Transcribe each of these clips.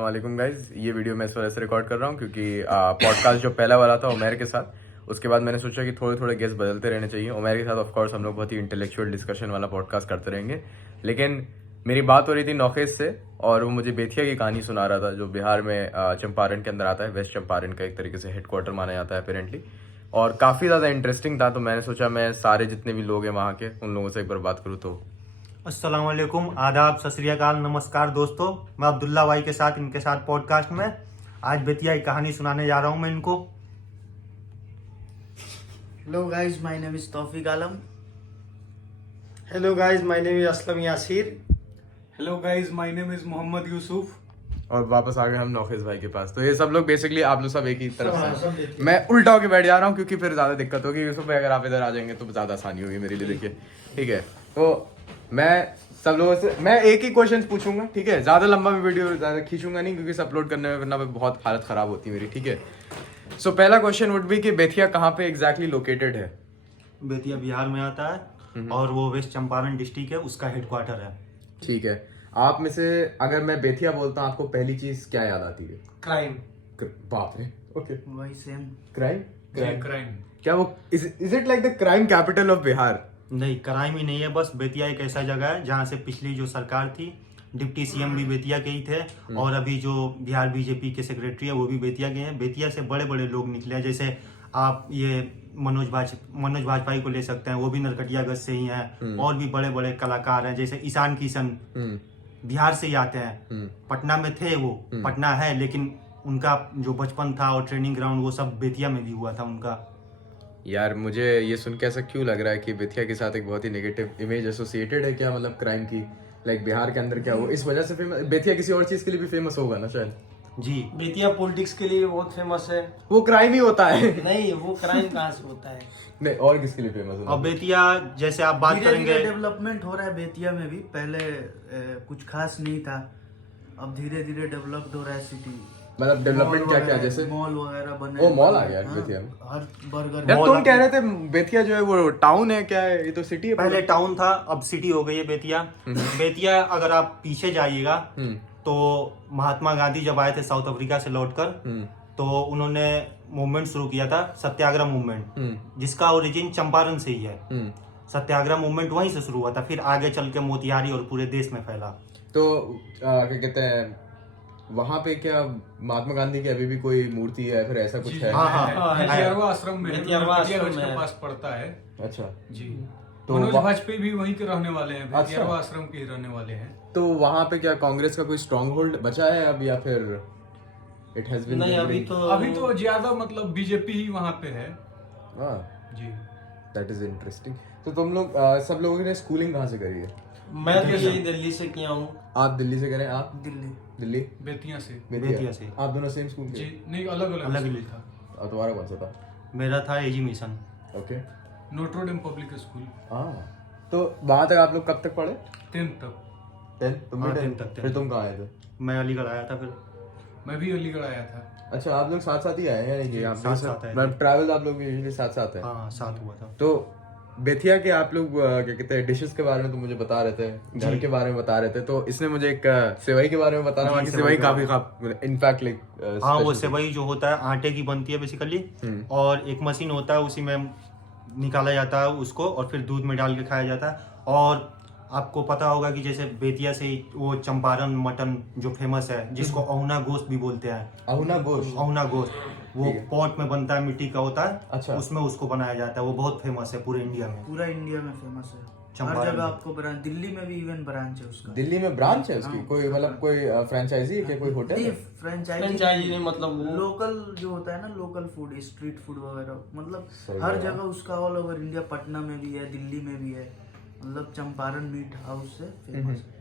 वालेकुम गाइज, ये वीडियो मैं इस वजह से रिकॉर्ड कर रहा हूँ क्योंकि पॉडकास्ट जो पहला वाला था उमैर के साथ, उसके बाद मैंने सोचा कि थोड़े थोड़े गेस्ट बदलते रहने चाहिए। उमैर के साथ ऑफ कोर्स हम लोग बहुत ही इंटेलेक्चुअल डिस्कशन वाला पॉडकास्ट करते रहेंगे, लेकिन मेरी बात हो रही थी नौखेज से और वो मुझे बेतिया की कहानी सुना रहा था जो बिहार में चंपारण के अंदर आता है। वेस्ट चंपारण का एक तरीके से हेडक्वार्टर माना जाता है अपेरेंटली, और काफ़ी ज़्यादा इंटरेस्टिंग था। तो मैंने सोचा मैं सारे जितने भी लोग हैं वहाँ के उन लोगों से एक बार बात करूँ। तो अस्सलाम वालेकुम, आदाब, सत श्री अकाल, नमस्कार दोस्तों। मैं अब्दुल्ला भाई के साथ इनके साथ पॉडकास्ट में आज बेतिया की कहानी सुनाने जा रहा हूं मैं इनको। Hello guys, my name is Tawfiq Alam. Hello guys, my name is Aslam Yasir. Hello guys, my name is Mohammad Yusuf. और वापस आ गए हम नौखेज भाई के पास। तो ये सब लोग बेसिकली आप लोग सब एक ही तरफ से, मैं उल्टा होके बैठ जा रहा हूँ क्योंकि फिर ज्यादा दिक्कत होगी। यूसुफ भाई अगर आप इधर आ जाएंगे तो ज्यादा आसानी होगी मेरे लिए। देखिए ठीक है, तो मैं सब लोगों से मैं एक ही क्वेश्चन पूछूंगा, ठीक है? ज्यादा लंबा मैं वीडियो ज्यादा खींचूंगा नहीं क्योंकि अपलोड करने में वरना बहुत हालत खराब होती है मेरी, ठीक है? सो पहला क्वेश्चन वुड बी कि बेतिया कहाँ पे एग्जैक्टली लोकेटेड है? बेतिया बिहार में आता है और वो वेस्ट चंपारण डिस्ट्रिक्ट है, उसका हेडक्वार्टर है। ठीक है, आप में से अगर मैं बेतिया बोलता हूँ आपको पहली चीज क्या याद आती है? क्राइम। बाप रे, ओके। वही सेम। क्राइम? क्राइम। क्या वो is it like the crime capital of Bihar? नहीं, क्राइम ही नहीं है, बस बेतिया एक ऐसा जगह है जहाँ से पिछली जो सरकार थी, डिप्टी सीएम भी बेतिया के ही थे और अभी जो बिहार बीजेपी के सेक्रेटरी है वो भी बेतिया के हैं। बेतिया से बड़े बड़े लोग निकले हैं, जैसे आप ये मनोज वाजपेयी को ले सकते हैं, वो भी नरकटियागंज से ही हैं। और भी बड़े बड़े कलाकार हैं जैसे ईशान किशन, बिहार से ही आते हैं। पटना में थे वो, पटना है, लेकिन उनका जो बचपन था और ट्रेनिंग ग्राउंड वो सब बेतिया में भी हुआ था उनका। यार मुझे ये सुन के ऐसा क्यों लग रहा है कि बेतिया के साथ एक बहुत ही नेगेटिव इमेज एसोसिएटेड है क्या, मतलब क्राइम की? लाइक बिहार के अंदर क्या वो इस वजह से फेमस? बेतिया किसी और चीज के लिए भी फेमस होगा ना शायद? जी, बेतिया पॉलिटिक्स के लिए बहुत फेमस है। वो क्राइम ही होता है। नहीं, वो क्राइम कहाँ से होता है? नहीं, और किसके लिए फेमस है? और बेतिया जैसे आप बात धीरे करेंगे, धीरे डेवलपमेंट हो रहा है बेतिया में भी। पहले कुछ खास नहीं था, अब धीरे धीरे डेवलप्ड हो रहा है सिटी। मतलब डेवलपमेंट क्या क्या? जैसे मॉल वगैरह बने। ओ, मॉल आ गया हाँ, बेतिया में। हर बर्गर। यार तुम कह रहे थे बेतिया जो है वो टाउन है, क्या है? ये तो सिटी है। पहले टाउन था, अब सिटी हो गई है बेतिया। बेतिया अगर आप पीछे जाइएगा तो महात्मा गांधी जब आए थे साउथ अफ्रीका से लौटकर, तो उन्होंने मूवमेंट शुरू किया था, सत्याग्रह मूवमेंट, जिसका ओरिजिन चंपारण से ही है। सत्याग्रह मूवमेंट वहीं से शुरू हुआ था, फिर आगे चल के मोतिहारी और पूरे देश में फैला। तो क्या कहते हैं वहाँ पे, क्या महात्मा गांधी की अभी भी कोई मूर्ति है फिर ऐसा कुछ है? हाँ, हथियारवा आश्रम में, हथियारवा आश्रम बेतिया में के पास पड़ता है अच्छा, जी। तो मनोज वाजपेयी भी वहीं के रहने वाले हैं, अच्छा। हथियारवा आश्रम के ही रहने वाले हैं। तो वहाँ पे क्या कांग्रेस का कोई स्ट्रॉन्ग होल्ड बचा है अब, या फिर इट हैज बीन? नहीं, अभी तो ज्यादा मतलब बीजेपी ही वहाँ पे है जी। That is interesting. तो तुम लोग सब लोगों ने स्कूलिंग कहाँ से करी है? मैं तो यही दिल्ली से किया हूँ। आप दिल्ली से करें? आप दिल्ली बेतिया से। बेतिया से। आप दोनों सेम स्कूल के? जी नहीं, अलग अलग अलग ही था। और तुम्हारा कौन सा था? मेरा था AG mission. Okay, Notre Dame public school. हाँ। तो वहाँ तक आप लोग कब तक पढ़े? 10th तक। 10th? तुम भी हाँ, 10th 10th तक। फिर तुम कहाँ आए थे? मैं अलीगढ़ आया था, फिर मैं भी अलीगढ़ आया था। अच्छा, आप लोग साथ साथ ही आए हैं? यानी कि आप साथ आए थे। मतलब ट्रैवल आप लोग यूजुअली साथ साथ है? हाँ, साथ हुआ था। तो बेतिया के आप लोग क्या कहते हैं डिशेस के बारे में तो मुझे बता रहे थे, घर के बारे में बता रहे थे, तो इसने मुझे एक सेवई के बारे में बताना। वहाँ की सेवई काफी इनफैक्ट लाइक हाँ, वो सेवई जो होता है आटे की बनती है बेसिकली, और एक मशीन होता है उसी में निकाला जाता है उसको और फिर दूध में डाल के खाया जाता है। और आपको पता होगा कि जैसे बेतिया से वो चंपारण मटन जो फेमस है, जिसको अहुना गोश्त भी बोलते हैं। अहुना गोश्त? अहुना गोश्त वो पॉट में बनता है, मिट्टी का होता है। अच्छा। उसमें उसको बनाया जाता है, वो बहुत फेमस है पूरे इंडिया में। पूरा इंडिया में फेमस है, हर चंपारण जगह में। आपको ब्रांच। दिल्ली में भी इवन ब्रांच है उसका। दिल्ली में ब्रांच है उसकी? हाँ। कोई मतलब कोई फ्रेंचाइजी है क्या, कोई होटल नहीं, है? फ्रेंचाइजी मतलब वो लोकल जो होता है ना, लोकल फूड, स्ट्रीट फूड वगैरह, मतलब सही हर है। जगह उसका ऑल ओवर इंडिया। पटना में भी है, दिल्ली में भी है, मतलब चंपारण मीट हाउस से फेमस है।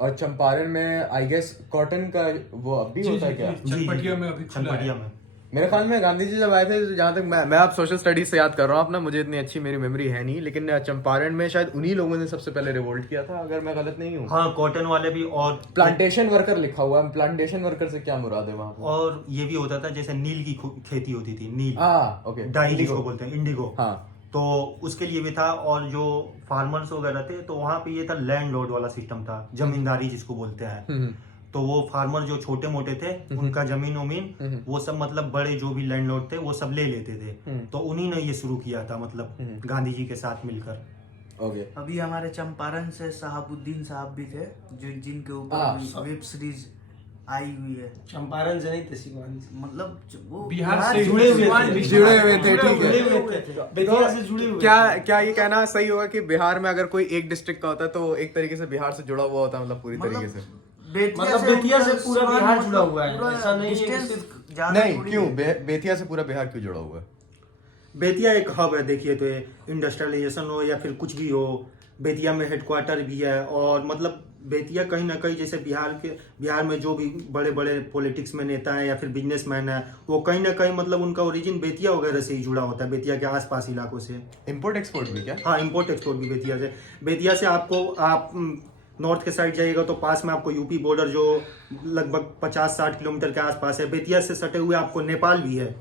और चंपारण में आई गेस कॉटन का वो अब भी होता है क्या? चनपटिया में अभी खुला चनपटिया है। में। मेरे ख्याल में गांधी जी जब आए थे, जहाँ तक मैं आप सोशल स्टडीज से याद कर रहा हूँ अपना, मुझे इतनी अच्छी मेरी मेमोरी है नहीं, लेकिन चंपारण में शायद उन्हीं लोगों ने सबसे पहले रिवोल्ट किया था, अगर मैं गलत नहीं हूँ। हाँ, कॉटन वाले भी। और प्लांटेशन वर्कर लिखा हुआ है, प्लांटेशन वर्कर से क्या मुराद है वहाँ पे? और ये भी होता था, जैसे नील की खेती होती थी, नील, ओके, डाई जिसको बोलते हैं, इंडिगो। हाँ, तो उसके लिए भी था। और जो फार्मर्स वगैरह थे तो वहाँ पे ये था लैंड लॉर्ड वाला सिस्टम था, जमींदारी जिसको बोलते हैं। तो वो फार्मर जो छोटे मोटे थे उनका जमीन उमीन वो सब मतलब बड़े जो भी लैंडलॉर्ड थे वो सब ले लेते थे। तो उन्हीं ने ये शुरू किया था मतलब गांधी जी के साथ मिलकर। ओके अभी हमारे चंपारण से शहाबुद्दीन साहब भी थे जो जिनके ऊपर वेब सीरीज आई हुई है। चंपारण से नहीं थे, सिवान से। मतलब वो बिहार से जुड़े हुए थे। जुड़े हुए थे, ठीक है। जुड़े हुए थे, बेतिया से जुड़े हुए क्या ये कहना सही होगा कि बिहार में अगर कोई एक डिस्ट्रिक्ट का होता है तो एक तरीके से बिहार से जुड़ा हुआ होता है, मतलब पूरी तरीके से? मतलब बेतिया से पूरा बिहार जुड़ा हुआ है, ऐसा नहीं है कि सिर्फ नहीं, क्यों बेतिया से पूरा बिहार क्यों जुड़ा हुआ है? बेतिया एक हब है, देखिए तो इंडस्ट्रियलाइजेशन हो या फिर कुछ भी हो, बेतिया में हेडक्वार्टर भी है। और मतलब बेतिया कहीं ना कहीं जैसे बिहार में जो भी बड़े बड़े पॉलिटिक्स में नेता हैं या फिर बिजनेसमैन है वो कहीं ना कहीं मतलब उनका ओरिजिन बेतिया वगैरह से ही जुड़ा होता है, बेतिया के आसपास इलाकों से। इम्पोर्ट एक्सपोर्ट भी क्या? हाँ, इम्पोर्ट एक्सपोर्ट भी बेतिया से आप नॉर्थ के साइड जाइएगा तो पास में आपको यूपी बॉर्डर जो लगभग 50-60 किलोमीटर के आसपास है। बेतिया से सटे हुए आपको नेपाल भी है,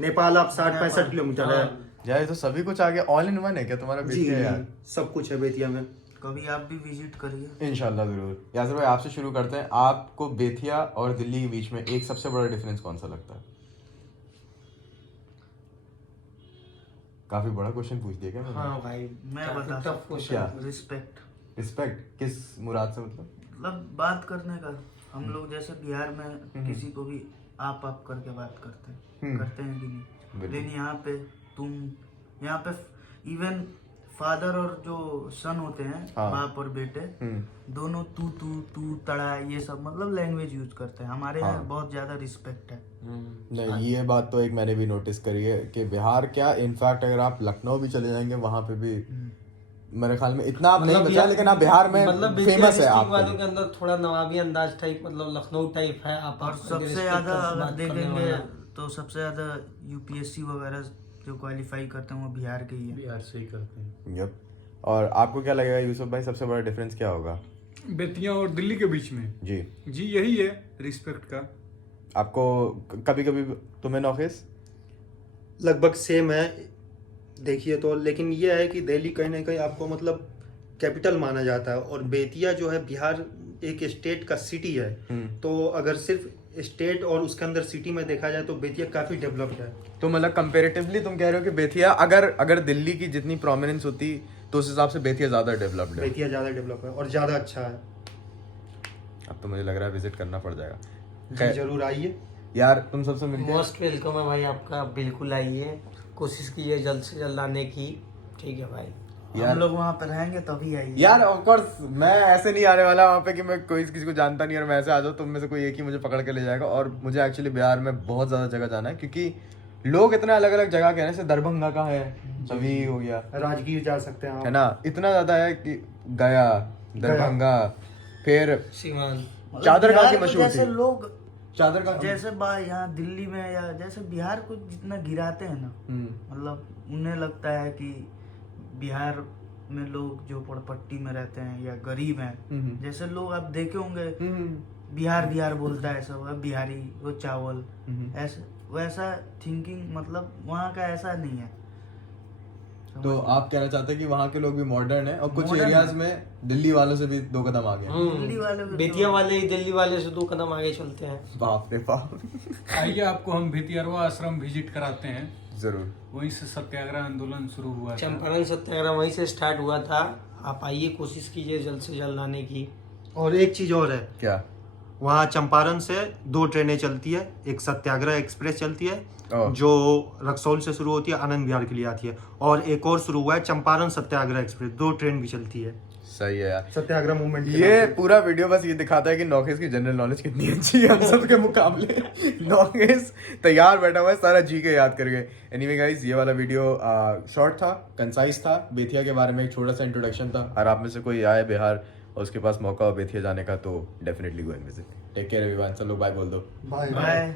नेपाल आप 60-65 किलोमीटर है। यार ये तो सभी कुछ आगे ऑल इन वन है क्या तुम्हारा जी बेतिया यार? सब कुछ है बेतिया में। कभी आप भी विजिट करिए। इंशाल्लाह जरूर। यासर भाई आपसे शुरू करते हैं, आपको बेतिया और दिल्ली के बीच में एक सबसे बड़ा डिफरेंस कौन सा लगता है? काफी बड़ा क्वेश्चन पूछ दिया क्या मैंने? हाँ भाई, मैं बता टफ क्वेश्चन। क्या? रिस्पेक्ट। रिस्पेक्ट किस मुराद से मतलब? मतलब बात करने का, हम लोग जैसे बिहार में किसी को भी आप करके बात करते हैं कि नहीं? बिल्कुल। लेकिन यहाँ पे यहाँ पे इवन फादर और जो सन होते हैं, हाँ। बाप और बेटे, दोनों तू तड़ा ये सब मतलब लैंग्वेज यूज करते हैं। हमारे यहाँ हाँ। बहुत ज्यादा रिस्पेक्ट है। नहीं, ये बात तो एक मैंने भी नोटिस करी है कि बिहार क्या, इनफैक्ट अगर आप लखनऊ भी चले जाएंगे वहां पे भी मेरे ख्याल में इतना आप नहीं बचा, लेकिन आप बिहार में मतलब फेमस है आप वालों के अंदर थोड़ा नवाबी अंदाज टाइप, मतलब लखनऊ टाइप है। आप और सबसे ज्यादा अगर देखेंगे तो सबसे ज्यादा यूपीएससी वगैरह जो क्वालिफाई करते हैं वो बिहार के ही है। बिहार से ही करते हैं। यप। और आपको क्या लगेगा यूसुफ भाई, सबसे बड़ा डिफरेंस क्या होगा बेतिया और दिल्ली के बीच में? जी यही है रिस्पेक्ट का। आपको कभी कभी तुम्हें नौखेस लगभग सेम है देखिए तो, लेकिन ये है कि दिल्ली कहीं ना कहीं आपको मतलब कैपिटल माना जाता है और बेतिया जो है बिहार एक स्टेट का सिटी है। तो अगर सिर्फ स्टेट और उसके अंदर सिटी में देखा जाए तो बेतिया काफी डेवलप्ड है। तो मतलब कंपैरेटिवली तुम कह रहे हो कि बेतिया अगर दिल्ली की जितनी प्रोमिनेंस होती तो उस हिसाब से बेतिया ज्यादा डेवलप्ड है? बेतिया ज्यादा डेवलप है और ज्यादा अच्छा है। अब तो मुझे लग रहा है विजिट करना पड़ जाएगा। जी जरूर आइए यार तुम सबसे मिलके मोस्ट वेलकम है भाई आपका, बिल्कुल आइए, कोशिश कीजिए जल्द से जल्द आने की। ठीक है भाई, हम लोग वहाँ पे रहेंगे तभी आइए। यार ऑफ कोर्स मैं ऐसे नहीं आने वाला वहाँ पे कि मैं कोई किसी को जानता नहीं और मैं ऐसे आ जाऊँ, तुम में से कोई एक ही मुझे पकड़ के ले जाएगा। और मुझे एक्चुअली बिहार में बहुत ज्यादा जगह जाना है क्योंकि लोग इतना अलग अलग जगह कह रहे हैं, जैसे दरभंगा का है, सभी हो गया, राजगीर जा सकते हैं है आप। ना, इतना ज्यादा है कि गया, दरभंगा, फिर सिवान। मतलब चादर बिहार गांव की को मशहूर जैसे थी। लोग चादर का जैसे यहाँ दिल्ली में या जैसे बिहार को जितना गिराते हैं ना, मतलब उन्हें लगता है कि बिहार में लोग जो पड़पट्टी में रहते हैं या गरीब हैं, जैसे लोग आप देखे होंगे बिहार बोलता है सब, बिहारी वो चावल, ऐसे वैसा थिंकिंग मतलब वहाँ का ऐसा नहीं है। तो आप कहना चाहते हैं कि वहाँ के लोग भी मॉडर्न है और कुछ Modern एरियाज है। में दिल्ली वालों से भी 2 कदम आगे हैं। दिल्ली वाले भी बेतिया वाले ही दिल्ली वाले से 2 कदम आगे चलते हैं। बाप रे बाप। आइए आपको हम भितियारवा आश्रम विजिट कराते हैं। जरूर। वहीं से सत्याग्रह आंदोलन शुरू हुआ था। चंपारण सत्याग्रह वहीं से स्टार्ट हुआ था। आप आइए, कोशिश कीजिए जल्द से जल्द आने की। और एक चीज और है, क्या? वहाँ चंपारण से 2 ट्रेनें चलती है, एक सत्याग्रह एक्सप्रेस चलती है जो रक्सौल से शुरू होती है, आनंद विहार के लिए आती है, और एक और शुरू हुआ है चंपारण सत्याग्रह एक्सप्रेस, 2 ट्रेन भी चलती है सही है यार। सत्याग्रह मूवमेंट। ये पूरा वीडियो बस ये दिखाता है कि नौखेस की जनरल नॉलेज कितनी अच्छी है हम सब के मुकाबले। नौखेस तैयार बैठा हुआ है सारा जी के याद करके। एनीवे गाइस, ये वाला वीडियो शॉर्ट था, कंसाइज था, बेतिया के बारे में एक छोटा सा इंट्रोडक्शन था। और आप में से कोई आए बिहार और उसके पास मौका हो बेतिया जाने का तो definitely go and visit. Take care everyone, सब लोग बाय बोल दो। Bye bye.